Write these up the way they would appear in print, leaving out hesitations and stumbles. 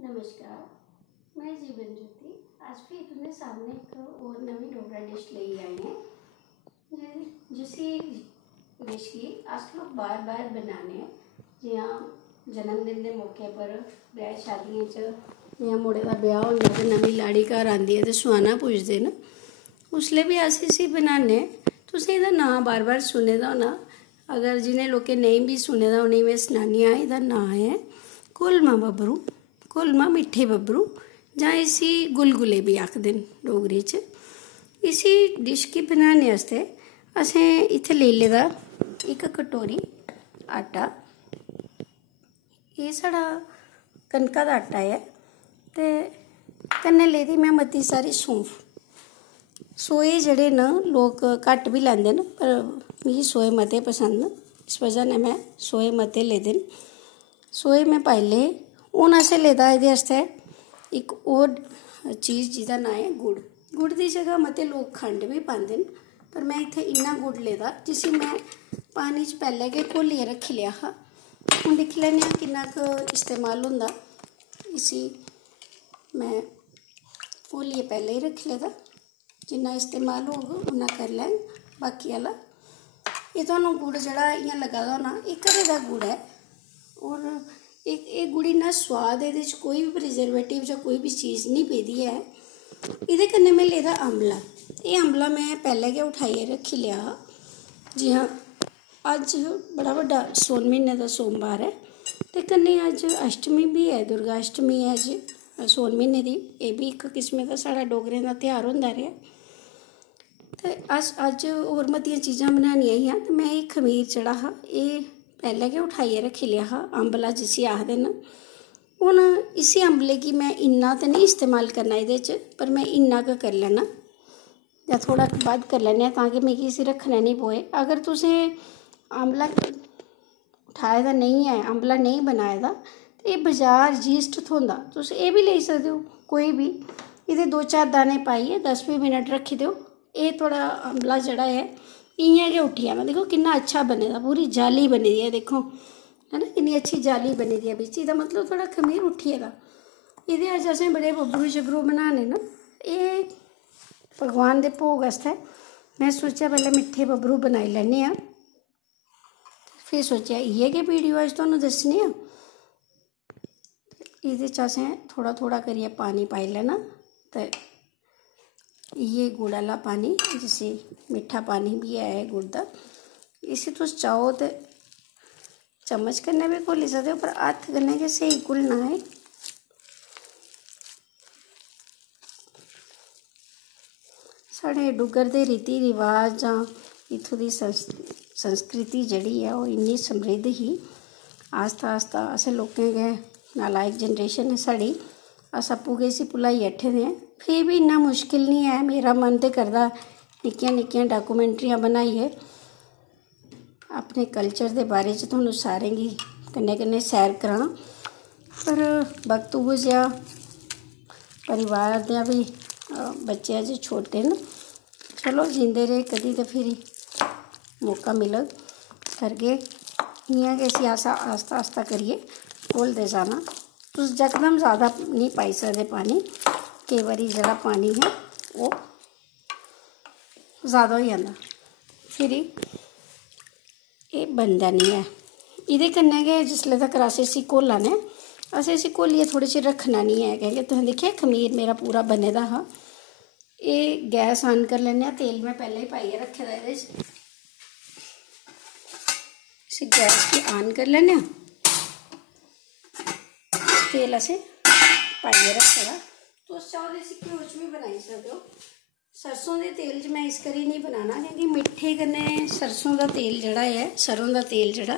नमस्कार, मैं जीवन ज्योति। आज फिर तुमने सामने एक और नवी डोगरा डिश ले आई है जिसी डिश की अस लोग बार बार बनाने जियां जन्मदिन के मौके पर ब्याह शादियों जियां मुड़े का ब्याह होंदा ते नवी लाड़ी घर आंदी है ते सुहाना पूजदे न उसले भी अस इसी बनाने। तुसें एह्दा नाम बार बार सुने दा होना, अगर जिन्हें लोकें नहीं भी सुने दा उनेंगी मैं सनानी आं। एह्दा नाम है कोलमा बब्बरू, कोलमा मिट्ठे बब्बरू जां इसी गुलगुले भी आखदे न डोगरी च। इसी डिश गी बनाने आस्तै असें इत्थै लेई लेदा इक कटोरी आटा। एह् साढ़ा कनका दा आटा है ते कन्नै लेदी में मती सारी सौंफ। सोए जेह्ड़े न लोग घट्ट भी लैंदे न पर मिगी सोए मते पसंद न, इस वजह ने मैं सोए मते लेदे न। सोए में पाई ले। हून असें लेदा एह्दे आस्तै इक होर चीज़ जिसदा नांऽ है गुड़। गुड़ दी जगह मते लोग खंड भी पांदे न पर मैं इत्थै इन्ना गुड़ लेदा जिसी मैं पानी च पैह्लें गै घोलियै रक्खी लेआ हा। हून दिक्खी लैन्ने आं किन्ना क इस्तेमाल होंदा। इसी मैं घोलियै पैह्लें ही रक्खी लेदा, जिन्ना इस्तेमाल होग उन्ना करी लैङ। बाकी आह्ला एह् तुहानूं गुड़ जेह्ड़ा इ'यां लग्गा दा होना, एह् घरै दा गुड़ ऐ और एह् गुड़ इन्ना सोआद, एह्दे च कोई भी प्रिजर्वेटिव जां कोई भी चीज़ निं पेदी ऐ। एह्दे कन्नै में लेदा अम्बला। एह् अम्बला मैं पैह्लें गै उठाइयै रक्खी लेआ हा। जियां अज्ज बड़ा बड्डा सौन म्हीने दा सोमवार ऐ ते कन्नै अज्ज अष्टमी बी ऐ, दुर्गा अष्टमी ऐ अज्ज सौन म्हीने दी। एह् बी इक किस्में दा साढ़ा डोगरें दा तेहार होंदा रेहा ते अस अज्ज होर मतियां चीज़ां बनानियां हियां ते में एह् खमीर जेह्ड़ा हा एह् पैह्लें गै उठाइयै रक्खी लेआ हा। अम्बला जिसी आखदे न। हून इसी अम्बले गी मैं इन्ना ते नहीं इस्तेमाल करना एह्दे च, पर मैं इन्ना गै करी लैना जां थोह्ड़ा बद्ध करी लैन्ने आं तां कि मिगी इसी रक्खना निं पोए। अगर तुसें अम्बला उठाए दा नेईं ऐ, अम्बला नेईं बनाए दा, ते एह् बजार यीस्ट थ्होंदा, तुस एह् बी लेई सकदे हो कोई बी। एह्दे 2-4 दाने पाइयै 10-20 मिनट रक्खी देओ। एह् थोह्ड़ा अम्बला जेह्ड़ा ऐ इ'यां गै उट्ठी जाना। दिक्खो किन्ना अच्छा बने दा, पूरी जाली बनी दी ऐ, दिक्खो है ना किन्नी अच्छी जाली बनी दी ऐ बिच्च। एह्दा मतलब थोह्ड़ा खमीर उट्ठी गेदा। एह्दे अज्ज असें बड़े बब्बरू शब्बरू बनाने न। एह् भगवान दे भोग आस्तै में सोचेआ पैह्लें मिट्ठे बब्बरू बनाई लैन्ने आं, फिर सोचेआ इ'यै गै वीडियो अज्ज तुहानूं दस्सनी आं। एह्दे च असें थोह्ड़ा थोह्ड़ा करियै पानी पाई लैना ते इ'यै गुड़ आह्ला पानी, जिसी मिट्ठा पानी बी ऐ गुड़ दा। इसी तुस चाहो ते चम्मच कन्नै बी घोली सकदे हो पर हत्थ कन्नै गै स्हेई घुलना है। साढ़े डुग्गर दे रीति रिवाज जां इत्थूं दी संस्कृति जेह्ड़ी ऐ ओह् इन्नी समृद्ध ही। आस्ता आस्ता असें लोकें गै, नालायक जनरेशन ऐ साढ़ी, अस आपूं गै इसी भुलाई बैठे दे आं। फ्ही बी इन्ना मुश्किल निं ऐ। मेरा मन ते करदा निक्कियां निक्कियां डाकूमैंट्रियां बनाइयै अपने कल्चर दे बारे च तुहानूं सारें गी कन्नै कन्नै सैर करां, पर वक्त उ'ऐ जेहा, परिवार दे बी बच्चे अजें छोटे न। चलो जींदे रेह् कदी ते फिर मौका मिलग करगे। इ'यां गै इसी अस आस्ता आस्ता करियै घोलदे जाना। तुस यकदम ज़्यादा नहीं पाई सकदे पानी, केईं बारी जेह्ड़ा पानी है ओह् ज़्यादा होई जंदा, फिरी एह् बनदा निं ऐ। एह्दे कन्नै गै जिसले तक्कर अस इसी घोला ने, असें इसी घोलियै थोह्ड़े चिर रक्खना निं ऐ, क्योंकि तुसें दिक्खेआ खमीर मेरा पूरा बने दा हा। एह् गैस ऑन करी लैन्ने आं। तेल में पैह्लें ही पाइयै रक्खे दा एह्दे च। इसी गैस गी ऑन करी लैन्ने आं। तेल असें पाइयै रक्खे दा। तुस चाहो ते इसी घ्यो च बी बनाई सकदे हो। सरसों दे तेल च मैं इस करी नहीं बनाना क्योंकि मिट्ठे कन्नै सरसों दा तेल जेह्ड़ा ऐ, सरों दा तेल जेह्ड़ा,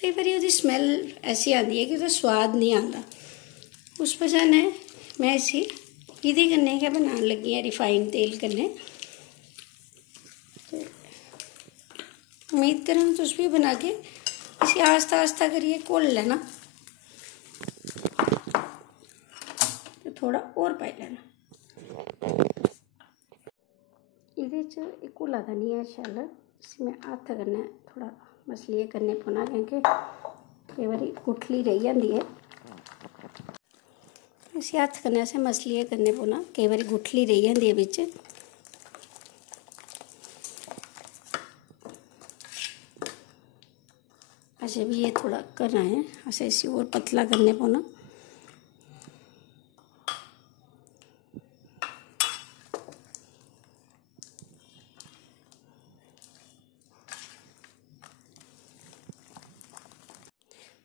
केईं बारी ओह्दी स्मैल ऐसी आंदी है कि ओह्दा सोआद नहीं आंदा। उस वजह ने मैं इसी एह्दे कन्नै गै बनान लगी आं, रिफाइंड तेल कन्नै। ते उम्मीद करां तुस बी बनागे। इसी आस्ता आस्ता करियै घोली लैना ते थोड़ा होर पाई लैना। एह्दे च एह् घुला दा निं ऐ शैल। इसी में हत्थ कन्नै थोह्ड़ा मसलियै करने पौना क्योंकि केईं बारी गुठली रेही जंदी ऐ। इसी हत्थ कन्नै असें मसलियै करने पौना, केईं बारी गुठली रेही जंदी है बिच। असें भी ये थोड़ा करना है, असें इसी और पतला करने पौना।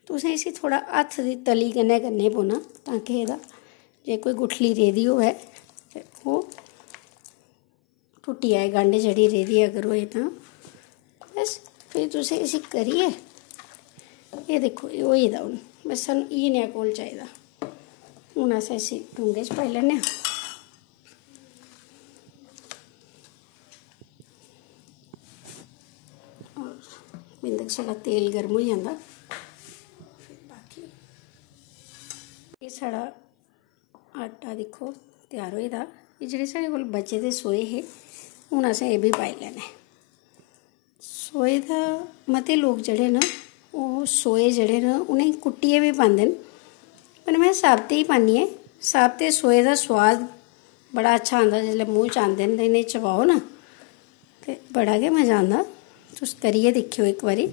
तुसें इसी थोड़ा हत्थ दी तली कन्नै करने पौना, ताकि एह्दा जे कोई गुठली रेह्दी होऐ ते ओह् टुट्टी जाए, गंढ जेह्ड़ी रेह्दी अगर होए तां। बस फिर तुसें इसी करियै एह् दिक्खो एह् होई गेदा हून। बस सानूं इ'यै नेहा घोल चाहिदा। हून अस इसी डूंगे च पाई लैन्ने आं। बिंद क साढ़ा तेल गर्म हो जाता। फिर बाकी एह् साढ़ा आटा दिक्खो त्यार होई दा। एह् जेह्ड़े साढ़े कोल बचे दे सोए हे, हून असें एह् बी पाई लैने। सोए दा मते लोग जेह्ड़े न ओह् सोए जेह्ड़े न उ'नेंगी कुट्टियै बी पांदे न, पर में साबते ही पान्नी आं। साबते सोए दा सोआद बड़ा अच्छा आंदा, जिसलै मूंह च आंदे न ते इ'नेंगी चबाओ ना ते बड़ा गै मज़ा आंदा। तुस करियै दिक्खेओ इक बारी।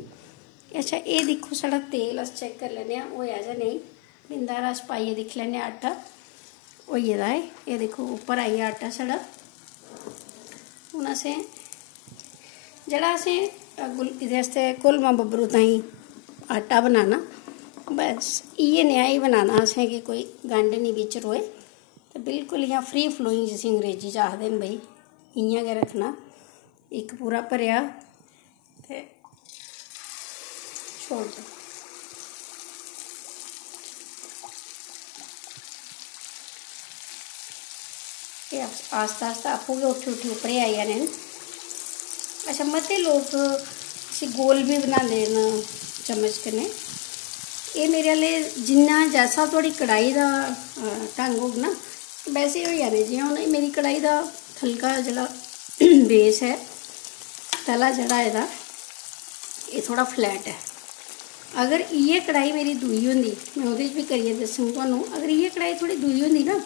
अच्छा एह् दिक्खो साढ़ा तेल अस चेक करी लैन्ने आं होएआ जां नेईं। बिंद हारा अस पाइयै दिक्खी लैन्ने आं आटा होई गेदा ऐ। एह् दिक्खो उप्पर आई गेआ आटा साढ़ा। हून असें जेह्ड़ा असें एह्दे आस्तै घोलमां बब्बरू ताईं आटा बनाना, बस इ'यै नेहा ही बनाना असें कि कोई गंढ निं बिच्च रवै ते बिल्कुल इ'यां फ्री फ्लोइंग, जिसी अंग्रेजी च आखदे न भाई, इ'यां गै रक्खना। इक पूरा भरेआ ते छोड़ दो। एह् आस्ता आस्ता आपूं गै उट्ठी उट्ठी उप्परै आई जाने न। अच्छा मते लोग इसी गोल बी बनांदे न चम्मच कन्नै। एह् मेरे आह्ले जिन्ना जैसा थोआड़ी कढ़ाई दा ढंग होग ना वैसे होई जाने। जियां हून मेरी कढ़ाई दा हल्का जेह्ड़ा बेस है, तला जेह्ड़ा एह्दा एह् थोड़ा फ्लैट है। अगर इ'यै कढ़ाई मेरी दूई होंदी, मैं ओह्दे च बी करियै दस्सङ तुहानूं, अगर इ'यै कढ़ाई थोड़ी दूई होंदी ना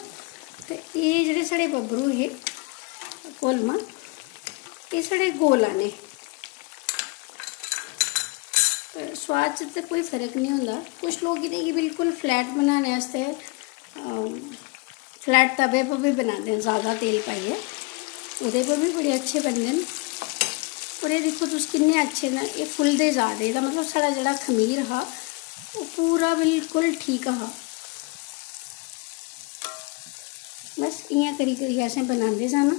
ते एह् जेह्ड़े साढ़े बब्बरू हे घोलमां, एह् साढ़े गोल आने। स्वाद च ते कोई फर्क नहीं होंदा। कुछ लोग इ'नेंगी बिल्कुल फ्लैट बनाने आस्तै फ्लैट तवे पर भी बनाते हैं, ज़्यादा तेल पाइयै, ओह्दे पर भी बड़े अच्छे बनदे न। और एह् दिक्खो तुस किन्ने अच्छे न, एह् फुलदे जा दे। एह्दा मतलब साढ़ा जेह्ड़ा खमीर हा ओह् पूरा बिल्कुल ठीक हा। बस इ'यां करी करियै असें बनांदे जाना।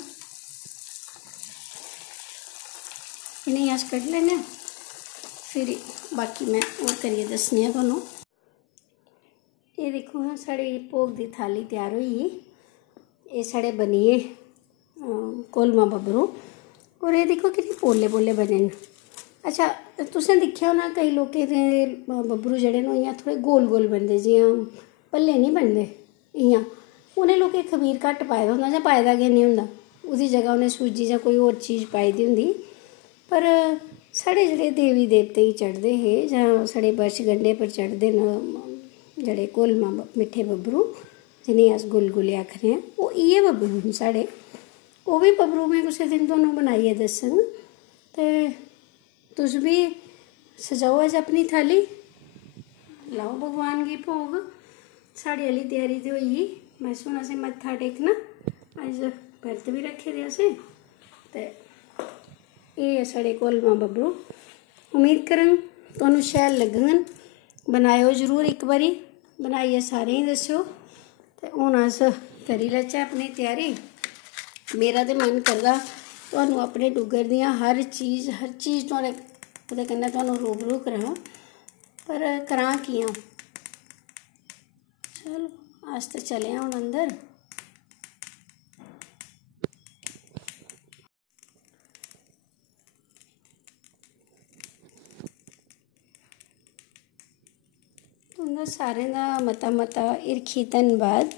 इ'नेंगी अस कड्ढी लैन्ने आं, फिर बाकी मैं होर करियै दस्सनी आं तुहानूं। एह् दिक्खो हां साढ़ी भोग दी थाली त्यार होई गेई। एह् साढ़े बनी गे घोलमां बब्बरू। और एह् दिक्खो किन्ने पोले पोले बने न। अच्छा तुसें दिक्खेआ होना केईं लोकें दे बब्बरू जेह्ड़े न इ'यां थोह्ड़े गोल गोल बनदे, जियां भल्ले निं बनदे इ'यां। उ'नें लोकें खमीर घट्ट पाए दा होंदा जां पाए दा गै निं होंदा, ओह्दी जगह उ'नें सूजी जां कोई होर चीज़ पाई दी होंदी। पर साढ़े जेह्ड़े देवी देवते गी चढ़दे हे जां साढ़े बर्शगंढे पर चढ़दे न जेह्ड़े घोलमां मिट्ठे बब्बरू, जिनेंगी अस गुलगुले आखने आं, ओह् इ'यै बब्बरू न साढ़े। ओह् बी बब्बरू में कुसै दिन तुहानूं बनाइयै दस्सङ। ते तुस बी सजाओ अज्ज अपनी थाली, लाओ भगवान गी भोग। साढ़ी आह्ली त्यारी ते होई गेई, बस हून असें मत्था टेकना। अज्ज बरत बी रक्खे दे असें। ते एह् साढ़े घोलमां बब्बरू। उम्मीद करङ तुहानूं शैल लग्गङन। बनाएओ जरूर इक बारी, बनाइयै सारें गी दस्सेओ। ते हून अस करी लैच्चै अपनी त्यारी। मेरा ते मन करदा तुहानूं अपने डुग्गर दियां हर चीज़ तुआढ़े ओह्दे कन्नै तुहानूं रूबरू करां, पर करां कि'यां। चलो अस ते चले आं हून अंदर। तुं'दा सारें दा मता मता हिरखी धन्नबाद।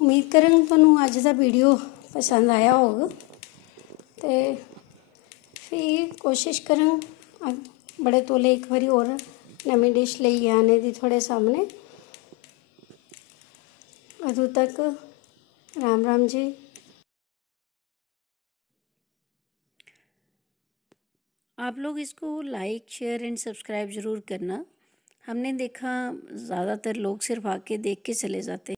उम्मीद करङ तुहानूं अज्ज दा वीडियो पसंद आया होग। ते फ्ही कोशिश करङ बड़े तौले इक बारी होर नमीं डिश लेइयै आने दी थुआढ़े सामने। अदू तक राम राम जी। आप लोग इसको लाइक शेयर एंड सब्सक्राइब ज़रूर करना। हमने देखा ज़्यादातर लोग सिर्फ आके देख के चले जाते हैं।